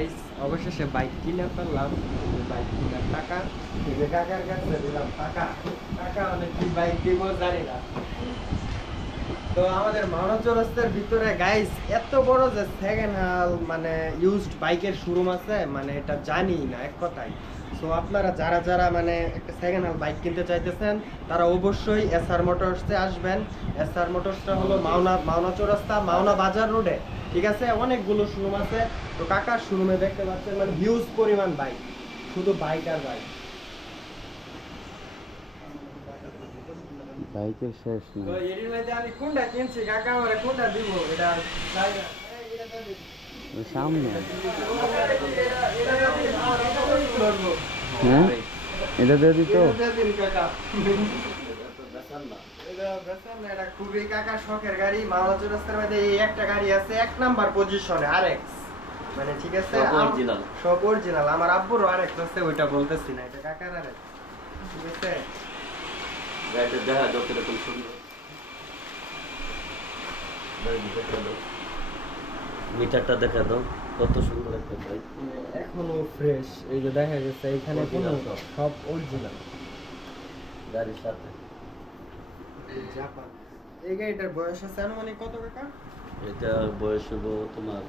Guys অবশেষে bike কিনে ফেললাম। বাইক কেনার টাকা কাকার কাছে দিলাম। টাকা অনেক কি বাইক দিব জানি না। তো আমাদের মাওনা চৌরাস্তার ভিতরে গাইস এত বড় যে সেকেন্ড হ্যান্ড মানে ইউজড বাইকের শোরুম আছে, মানে এটা জানি না এক কথায়। সো আপনারা যারা মানে একটা সেকেন্ড হ্যান্ড বাইক কিনতে চাইতেছেন তারা অবশ্যই এসআর মোটরসে আসবেন। এসআর মোটরসটা হলো মাওনা চৌরাস্তা, মাওনা বাজার রোডে, ঠিক আছে। অনেকগুলো শোরুম আছে। তো কাকার শোরুমে দেখতে পাচ্ছেন মানে হিউজ পরিমাণ বাইক, শুধু বাইক আর বাইক। বাইকের শেষ নেই। তো এর মধ্যে আমি কোনটা কিনছি কাকা আমারে কোনটা দিব এটা চাই না। সামনে হ্যাঁ এটা দিয়ে দিত। এটা খুবই কাকার শখের গাড়ি। মাওনা চৌরাস্তার মধ্যে এই একটা গাড়ি আছে 1 নাম্বার পজিশনে RX, মানে ঠিক আছে সব অরিজিনাল। আমার আব্বুর RX আছে, ওইটা বলতেছি না, এটা কাকার RX, ঠিক আছে। গাড়িটা দেখা যাও কিরকম সুন্দর, মিটারটা দেখা দাও কত সুন্দর একটা বাইক, এখনো ফ্রেশ। এই যে দেখা যাচ্ছে এখানে কোনো সব অরিজিনাল গাড়ির সাথে। জাপান। এই গাড়িটার বয়স আছে আনুমানিক কত কাকা? এটা বয়স হলো তোমার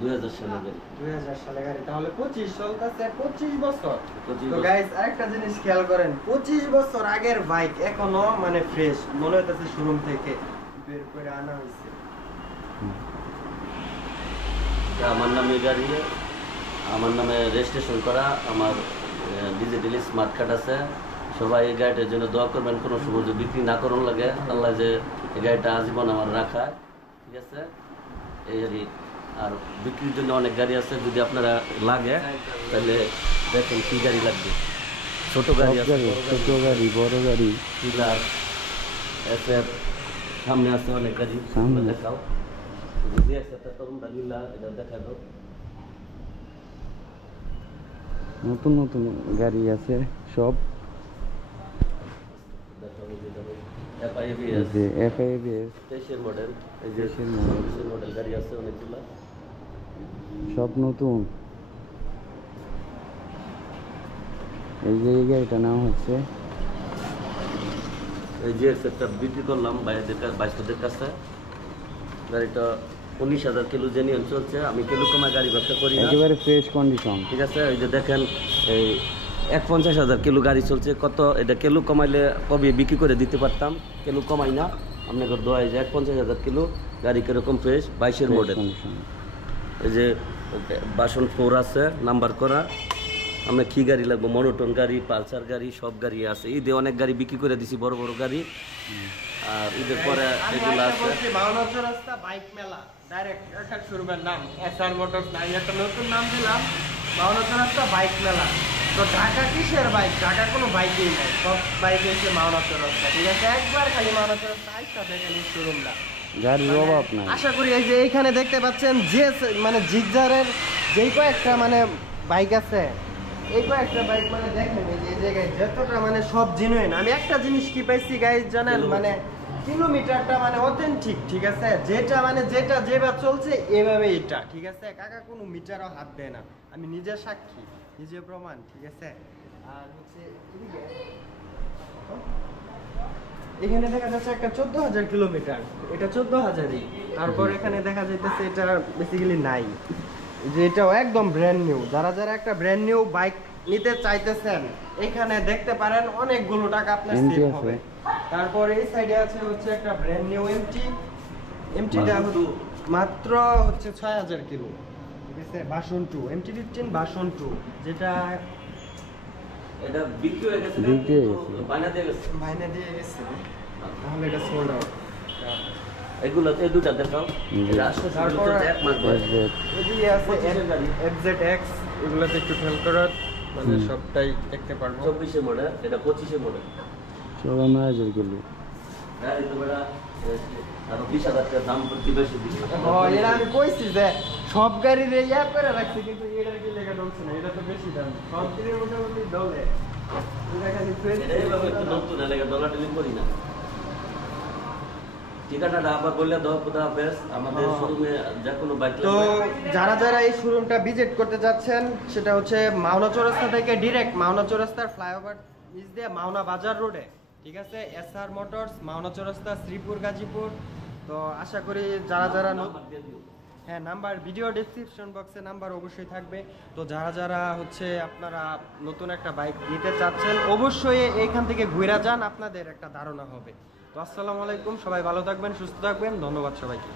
2000 সালের গাড়ি। 2000 সালের গাড়ি, তাহলে 25 চলতেছে, 25 বছর। 25 তো গাইস আরেকটা জিনিস খেয়াল করেন, 25 বছর আগের বাইক এখনো মানে ফ্রেশ মনে হইতেছে, শোরুম থেকে বের করে আনা হয়েছে। আমার নামে গাড়ি, আমার নামে রেজিস্ট্রেশন করা, আমার ডিজিটালি স্মার্ট কার্ড আছে। সবাই এই গাড়িটার জন্য দোয়া করবেন, কোনো সময় যদি বিক্রি না করুন লাগে, আল্লাহ যে এই গাড়িটা আজীবন আমার রাখা, ঠিক আছে। এই গাড়ি আর বিক্রির জন্য অনেক গাড়ি আছে, যদি আপনারা লাগে তাহলে দেখেন কী গাড়ি লাগবে। ছোট গাড়ি আছে, ছোট গাড়ি, বড় গাড়ি, টিলার এসএফ, সামনে আছে অনেক গাড়ি, সামনে দেখাও। যদি একটা তরুণ ডালিলা এটা দেখা দাও। নতুন নতুন গাড়ি আছে সব। FIABS 23 মডেল, এই যে 23 মডেল গাড়ি আছে অনেকগুলা, সব নতুন। এই যে এই গাড়িটা নাম হচ্ছে, এই যে একটা বিক্রি করলাম বাইশদের কাছে। গাড়িটা 19,000 কিলো জেনুইন চলছে। আমি কিলো কমায় গাড়ি ব্যবসা করি না, একেবারে ফ্রেশ কন্ডিশন, ঠিক আছে। এই যে দেখেন এই 50,000 কিলো গাড়ি চলছে। কত এটা কিলো কমাইলে কবে বিক্রি করে দিতে পারতাম, কিলো কমাই না। আপনাকে দোয়া যে 50,000 কিলো গাড়ি কিরকম ফ্রেশ, 22 মডেল। এই যে বাসন 4 আছে নাম্বার করা। আমরা কি গাড়ি লাগবো, মনোটন গাড়ি, পালসার গাড়ি, সব গাড়ি আছে। ঈদে অনেক গাড়ি বিক্রি করে দিছি, বড় বড় গাড়ি। আর ঈদের পরে এগুলো আছে মাওনা চৌরাস্তা বাইক মেলা, ডাইরেক্ট একটা শোরুমের নাম এসআর মোটরস, নাই একটা নতুন নাম দিলাম মাওনা চৌরাস্তা বাইক মেলা। তো ঢাকা কিসের বাইক? ঢাকা কোনো বাইকই নাই, সব বাইক এসে মাওনা চৌরাস্তা, ঠিক আছে। একবার খালি মাওনা চৌরাস্তা আইসা দেখেন এই শোরুমটা, গাড়ির অভাব নাই। আশা করি এই যে এইখানে দেখতে পাচ্ছেন যে মানে জিগজারের যেই কয়েকটা মানে বাইক আছে, এই কয়েকটা বাইক মানে দেখেন এই জায়গায় যতটা মানে সব জেনুইন। আমি একটা জিনিস কি পাইছি গাইস জানেন, মানে কিলোমিটারটা মানে অথেন্টিক, ঠিক আছে। যেটা মানে যেটা যেভাবে চলছে এভাবে এটা, ঠিক আছে। কাকা কোনো মিটারও হাত দেয় না, আমি নিজে সাক্ষী, নিজে প্রমাণ, ঠিক আছে। আর হচ্ছে এখানে দেখা যাচ্ছে একটা 14,000 কিলোমিটার, এটা 14,000ই। তারপর এখানে দেখা যাইতেছে এটা বেসিক্যালি নাই, যে এটাও একদম ব্র্যান্ড নিউ। যারা একটা ব্র্যান্ড নিউ বাইক নিতে চাইতেছেন এখানে দেখতে পারেন, অনেকগুলো টাকা আপনার সেভ হবে। তারপর এই সাইডে আছে হচ্ছে একটা ব্র্যান্ড নিউ এমটিটা মাত্র হচ্ছে 6,000 কিলো, ঠিক আছে। ভার্সন 2 MT-15 ভার্সন 2, যেটা এটা বিক্রি হয়ে গেছে, বাইনা দিয়ে গেছে, তাহলে এটা সোল্ড আউট। এগুলো এই দুটো দেখাও। তারপর এক মাস বয়স এদিকে আছে FZX, এগুলোতে একটু খেয়াল করার, মানে সবটাই দেখতে পারবো। 24 মডেল, এটা 25 মডেল, 14,000 কিলো। গাড়ি তো বড় আর 20,000 টাকা দাম প্রতি বেশি দিচ্ছে। হ্যাঁ, এটা আমি কইছি যে সব গাড়ির ইয়া করে রাখছি, কিন্তু এটার কি লেখা ঢুকছে না, এটা তো বেশি দাম। সব দিনের মোটামুটি ডলে এটা খালি ফ্রেশ। এইভাবে একটু নতুন এলাকা ডলার ডিলিং করি না। ঠিকানাটা আবার বললে দাও, খোদা হাফেজ। আমাদের হ্যাঁ। শোরুমে যে কোনো বাইক তো যারা যারা এই শোরুমটা ভিজিট করতে যাচ্ছেন, সেটা হচ্ছে মাওনা চৌরাস্তা থেকে ডিরেক্ট মাওনা চৌরাস্তার ফ্লাইওভার নিচ দিয়ে মাওনা বাজার রোডে, ঠিক আছে, এসআর মোটরস, মাওনা চৌরাস্তা, শ্রীপুর, গাজীপুর। তো আশা করি যারা যারা হ্যাঁ, নাম্বার ভিডিও ডেসক্রিপশন বক্সে নাম্বার অবশ্যই থাকবে। তো যারা যারা হচ্ছে আপনারা নতুন একটা বাইক নিতে চাচ্ছেন, অবশ্যই এইখান থেকে ঘুরে যান, আপনাদের একটা ধারণা হবে। তো আসসালামু আলাইকুম, সবাই ভালো থাকবেন, সুস্থ থাকবেন, ধন্যবাদ সবাইকে।